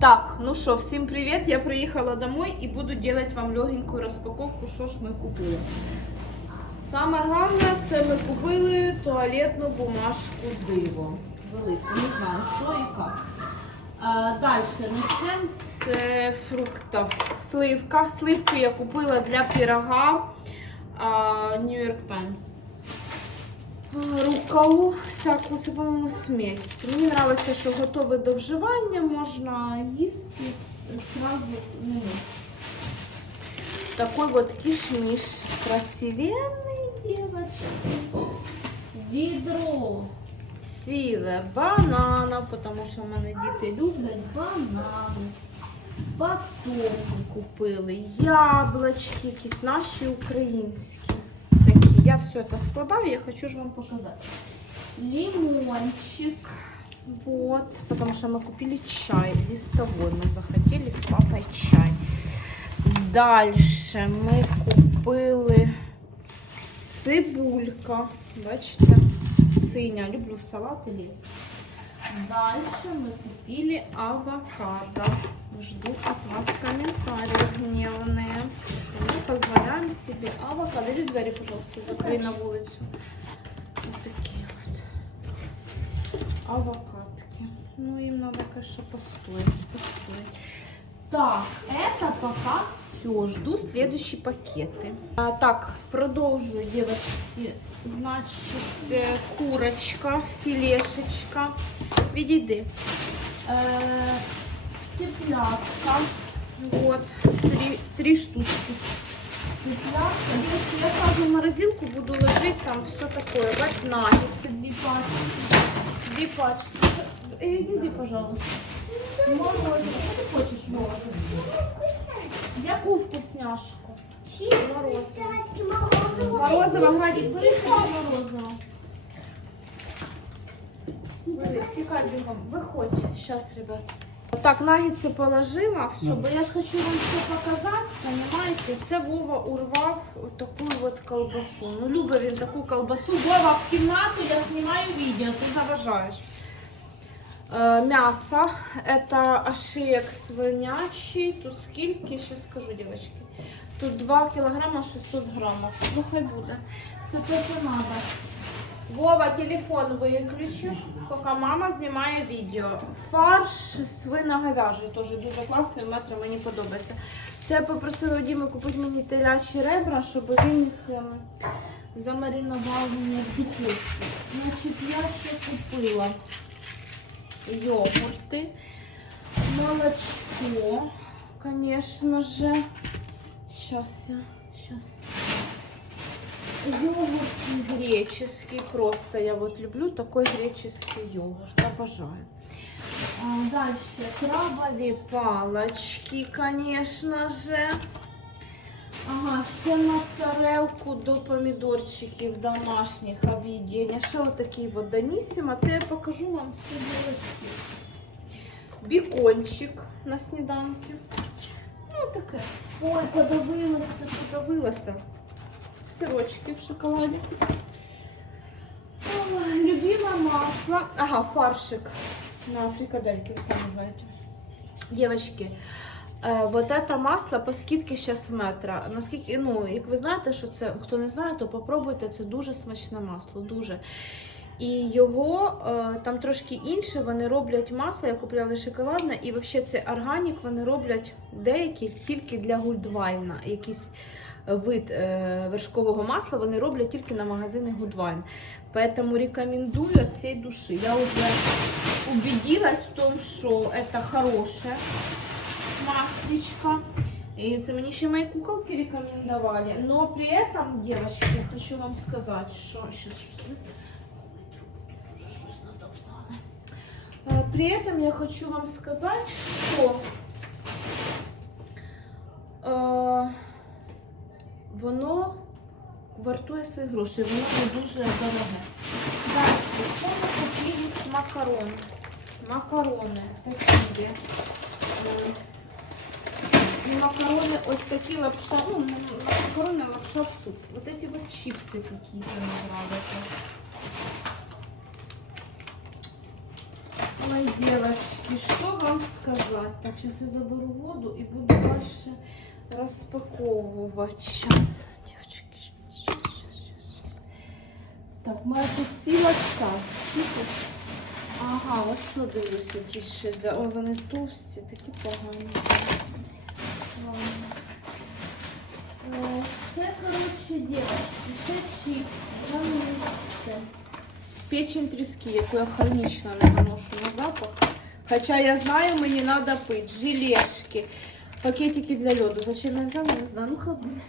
Так, ну що, всім привіт. Я приїхала домой і буду робити вам легеньку розпаковку, що ж ми купили. Саме головне, це ми купили туалетну бумажку диво. Велику, не знаю, що і як. А, далі почнемо з е, фруктів. Сливка. Сливку я купила для пирога а, New York Times. Рукаву, всяку, по-моєму, смесь. Мені подобається, що готове до вживання, можна їсти сразу. Ну, такой вот кишмиш. Красивенный, девочки. Відро ціле бананов, тому що в мене діти люблять банани. Батони купили, яблочки, якісь наші українські. Я все это складаю, я хочу же вам показать. Лимончик. Вот, потому что мы купили чай листовой. Мы захотели с папой чай. Дальше ми купили цибулька. Бачите, синя. Люблю в салат или. Дальше мы купили авокадо. Жду от вас комментариев гневные. Что позволяем себе авокадо. Или двери, пожалуйста, закрой на улицу. Вот такие вот. Авокадки. Ну, им надо, конечно, постоять. постоять. Так, это пока все. Жду следующие пакеты. А, так, продолжу, девочки. Значит, э, курочка, филешечка. Відійди. Э, цыплятка. Вот, три, три штучки. Цыплятка. Девочки, я сразу в морозилку буду ложить там все такое. Вот наггетсы, две пачки. Две пачки. Э, иди, пожалуйста. Морозиво. Что ты хочешь морозиво? Яку вкусняшку? Морозиво, Градик, бери собі морозиво. Бери, тікай бігом, виходь. Сейчас, ребят. Так, наггетси положила, все, бо я ж хочу вам все показати, понимаете? Це Вова урвав таку от колбасу. Ну, любить він таку колбасу. Вова, в кімнату я знімаю відео, ти заважаєш. Э, мясо. Это ошеек свинячий. Тут скільки, сейчас скажу, девочки. Тут 2 килограмма 600 граммов. Ну, хай буде. Це те, що надо. Вова, телефон виключив, поки мама знімає відео. Фарш свино-говяжий, теж дуже класний, метро мені подобається. Це я попросила Діми купити мені телячі ребра, щоб він їх ем, замаринував в духовці. Значить, я ще купила йогурты, молочко, конечно же. Сейчас я. Йогурт греческий, просто я вот люблю такой греческий йогурт, обожаю. А дальше крабовые палочки, конечно же. Ага, ще моцарелку до помідорчиків домашніх об'єднання. Ще отакий от Данісіма. Це я покажу вам все білочки. Бікончик на сніданки. Ну таке. Ой, подавилося, подавилося. Сирочки в шоколаді. Любиме масло. Ага, фаршик на фрикадельки, вы сами знаете. Девочки, Е, Вот это масло по скидці зараз в метро. Наскільки, ну, як ви знаєте, що це, хто не знає, то попробуйте, це дуже смачне масло, дуже. І його е, там трошки інше, вони роблять масло, я купляла шоколадне, і взагалі це органік, вони роблять деякі тільки для гульдвайна. Якийсь вид е, вершкового масла вони роблять тільки на магазини Гудвайн. Поэтому рекомендую от всей души. Я уже убедилась в том, что это хорошее маслечко. И это мне еще мои куколки рекомендовали. Но при этом, девочки, я хочу вам сказать, что... Сейчас, При этом я хочу вам сказать, что е, воно вартує свої гроші, воно не дуже дороге. Далі, що ми купили з макарон? Макарони такі. Е, І макарони ось такі лапша, ну, макарони лапша в суп. Вот эти вот чипсы какие-то нравятся. Ой, девочки, что вам сказать? Так, сейчас я заберу воду и буду дальше Сейчас, девочки, сейчас, сейчас, сейчас, сейчас. Так, моя тут сілочка. Чіпу. Ага, ось що дивлюся, якісь ще взяли. Ой, вони товсті, такі погані. Ладно. Е, Це, коротше, дівчатки, це чіпс, це печень тріски, яку я хронічно не виношу на запах. Хоча я знаю, мені треба пити. Желешки, пакетики для льоду. Зачем я взяла, не знаю. Ну, буде.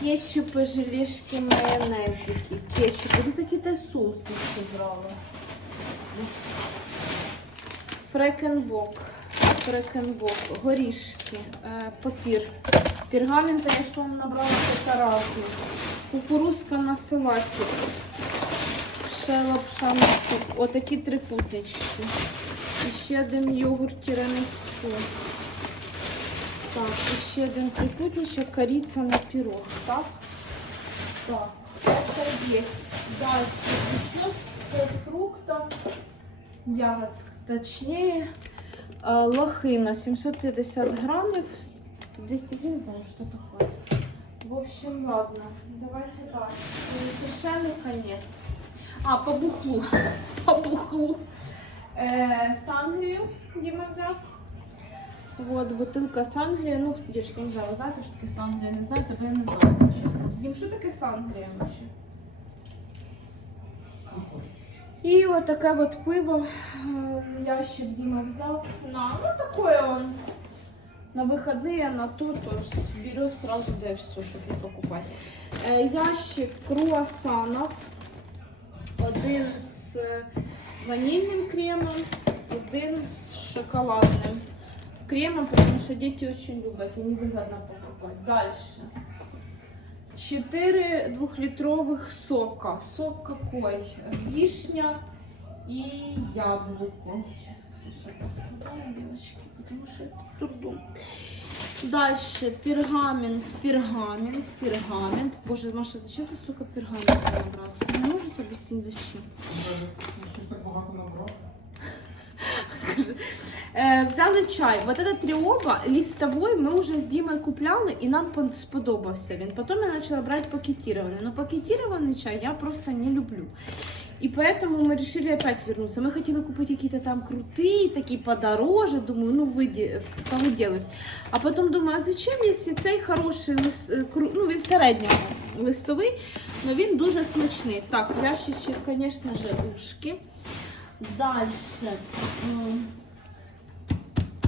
Кетчупи, желешки, майонезики. Кетчупи. Ну такі та соуси брала. Фрекенбок. Фрекенбок. Горішки. Е, папір. Пергамента я ж вам набрала фотографію. Кукурузка на салаті. Ще лапша на суп. Отакі трикутнички. І ще один йогурт тирамісу. Так, і ще один трикутничок, корица на пирог. Так? Так, это есть. Дальше еще с фруктов, ягод точнее, э, лохина 750 граммов, 200 гривен, потому что это хватит. В общем, ладно, давайте дальше. Совершенно конец. А, по бухлу. По бухлу. Э, сангрию Дима взял. Вот, бутилка сангрія. Ну, дівчатки, не знаю, ви знаєте, що таке сангрія? Не знаєте, бо я не знаю, якщо чесно. Дім, що таке сангрія вообще? І от таке от пиво е, ящик Дима взял. На, ну такое он. На выходные, на то, то с- берет сразу, да и все, чтобы не покупать. Е, ящик круассанов. Один з е, ванильним кремом, один з шоколадним кремом, потому что дети очень любят, и невыгодно покупать. Дальше. Четыре двухлитровых сока. Сок какой? Вишня и яблоко. Сейчас это все поскладаю, девочки, потому что это трудом. Дальше пергамент, пергамент, пергамент. Боже, Маша, зачем ты столько пергамента набрал? Ты не можешь объяснить, зачем? Щось так багато набрав. Е, взяли чай. Вот этот тріоба листовой ми вже з Дімою купляли і нам пон- сподобався він. Потім я почала брати пакетированный. Но пакетированный чай я просто не люблю. И поэтому мы решили опять вернуться. Мы хотели купить какие-то там крутые, такие подороже. Думаю, ну выйди, повыделаюсь. А потом думаю, а зачем, если цей хороший лист, е, кру- ну він середнього листовий, но він дуже смачний. Так, ящичек, конечно же, ушки. Дальше. м,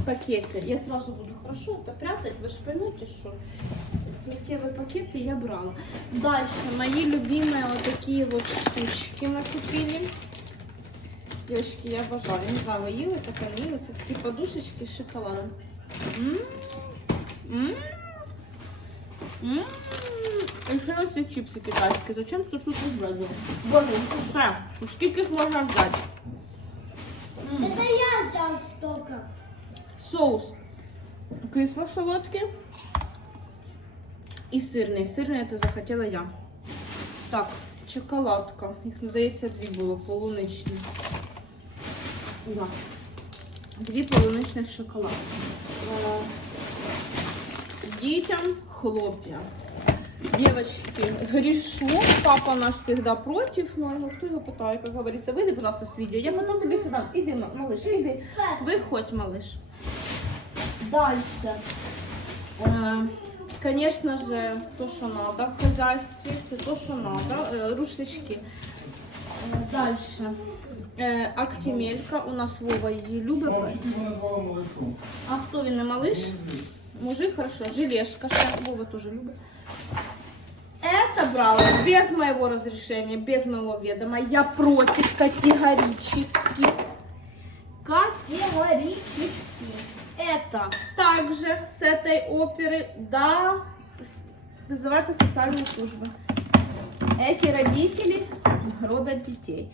пакеты. Я сразу буду хорошо это прятать. Вы же поймете, что сметевые пакеты я брала. Дальше. Мои любимые вот такие вот штучки мы купили. Девочки, я обожаю. Не знаю, вы ели, так они ели. Это такие подушечки с шоколадом. М, м, м. Еще ось ці китайські. Зачем 100 штук розбрали? Боже, ну все. Скільки їх можна взяти? М. Это я взял столько. Соус кисло-солодкий і сирний. Сирний це захотіла я. Так, шоколадка. Їх, здається, дві було полуничні. Да. Дві полуничних шоколадки. Е, Дітям хлоп'я. Девочки, грешу. Папа наш всегда против. Ну, кто его пытает, как говорится. Выйди, пожалуйста, с видео. Я потом тебе сюда. Иди, малыш, иди. Виходь, малыш. Дальше. Э, Конечно же, то, что надо в хозяйстве, це то, що надо. Э, Рушнички. Э, Дальше. Э, Актимелька. У нас Вова її любить. Мам, чи ти його назвала малышу? А хто він не малыш? Мужик, хорошо. Желешка, ще Вова тоже любит. Это брала без моего разрешения, без моего ведома. Я против категорически. Категорически. Это также с этой оперы, да, называется социальные службы. Эти родители гробят детей.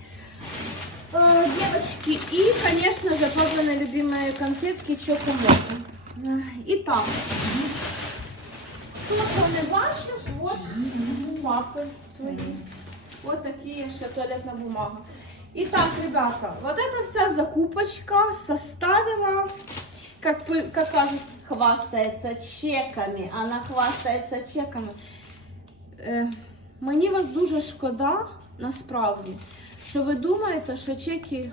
Э, Девочки, и, конечно же, папины любимые конфетки Чокомоко. Э, Итак, кто не бачив, вот папы твои. Вот такие еще туалетная бумага. Итак, ребята, вот эта вся закупочка составила, как, пы- как кажут, хвастается чеками. Она хвастается чеками. Е, мені вас дуже шкода, насправді, що ви думаєте, що чеки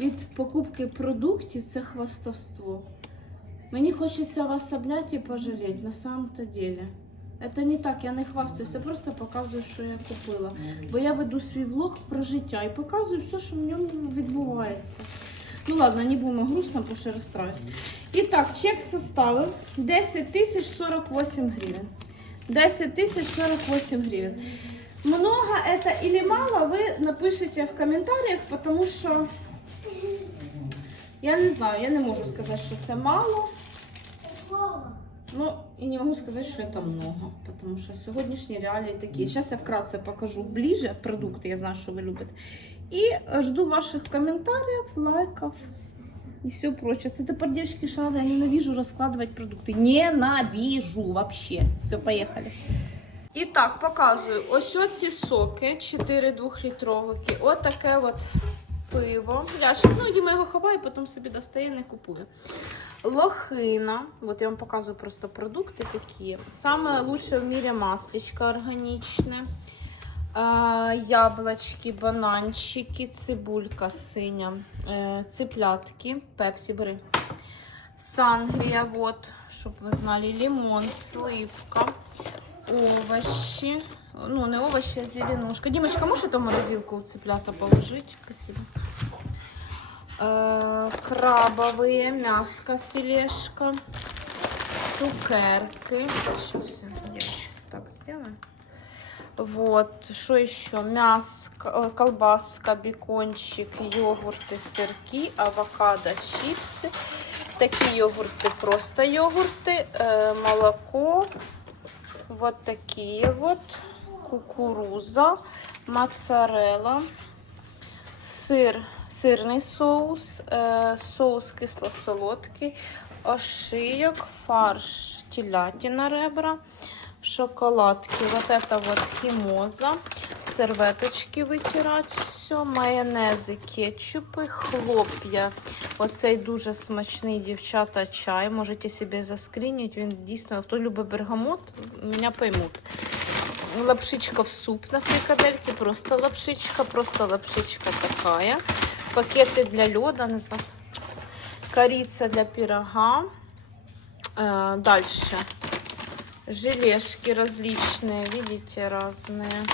від покупки продуктів це хвастовство. Мені хочеться вас обняти і пожаліти, на самом-то деле. Це не так, я не хвастаюся, я просто показую, що я купила. Бо я веду свій влог про життя і показую все, що в ньому відбувається. Ну ладно, не будемо грустно, бо ще розстраюсь. І так, чек составив 10 тисяч 48 гривень. 10 тысяч 48 гривен. Много это или мало, вы напишите в комментариях, потому что я не знаю, я не можу сказати, що це мало. Ну, і не можу сказати, що це много, тому що сьогоднішні реалії такі. Зараз я вкратце покажу ближе продукти, я знаю, що ви любите. І е, жду ваших комментариев, лайков и все прочее. С этой поддержки шала я ненавижу раскладывать продукты. Ненавижу вообще. Все, поехали. І так, показую. Ось оці соки, 4 двохлітровики. От таке от пиво. Я ж, ну, Діма його ховає, потім собі достає, не купує. Лохина. Вот я вам показываю просто продукты какие. Самое лучшее в мире маслечко органичное. А, яблочки, бананчики, цибулька синя, е, цыплятки, пепсі бери. Сангрія, вот, щоб ви знали, лимон, сливка, овощи. Ну, не овощи, а зеленушка. Дімочка, можеш эту морозилку у цыплята положить? Спасибо. Э, крабовые, мяско, филешка, цукерки. Сейчас я девочки, так сделаем. Вот, что еще? Мяско, э, колбаска, бекончик, йогурты, сырки, авокадо, чипсы. Такие йогурты, просто йогурты, э, молоко. Вот такие вот. Кукуруза, моцарелла, сир, сирний соус, е, соус кисло-солодкий, ошийок, фарш, телятина ребра, шоколадки, вот это вот химоза, серветочки витирать, все, майонези, кетчупи, хлоп'я. Оцей дуже смачний дівчата чай. Можете собі заскрінити. Він дійсно, хто любить бергамот, мене поймуть Лапшичка в суп на фрикадельке, просто лапшичка, просто лапшичка такая. Пакеты для льда, не знаю. Корица для пирога. Э, дальше. Желешки различные, видите, разные.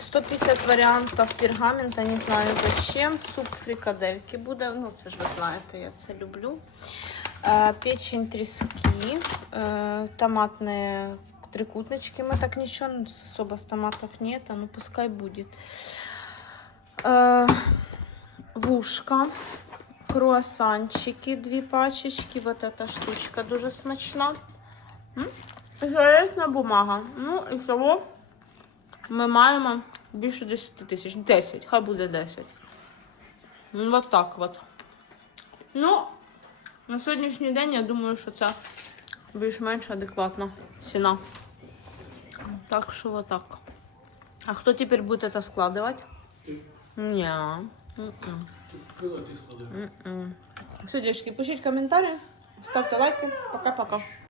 150 варіантів пергамента, не знаю зачем. Суп фрикадельки буде. Ну, це ж ви знаєте, я це люблю. Е, Печень трески, е, томатные трикутнички. Мы так ничего особо с томатов нет, а ну пускай будет. Е, Вушка, круассанчики, дві пачечки. Вот эта штучка дуже смачна. Туалетна бумага. Ну, і всього ми маємо більше 10 тисяч. 10, хай буде 10. Ну, от так от. Ну, на сьогоднішній день я думаю, що це більш-менш адекватна ціна. Так що отак. А хто тепер буде це складувати? Ні. М-м. М-м. Все, девочки, пишіть коментарі, ставте лайки. Пока-пока.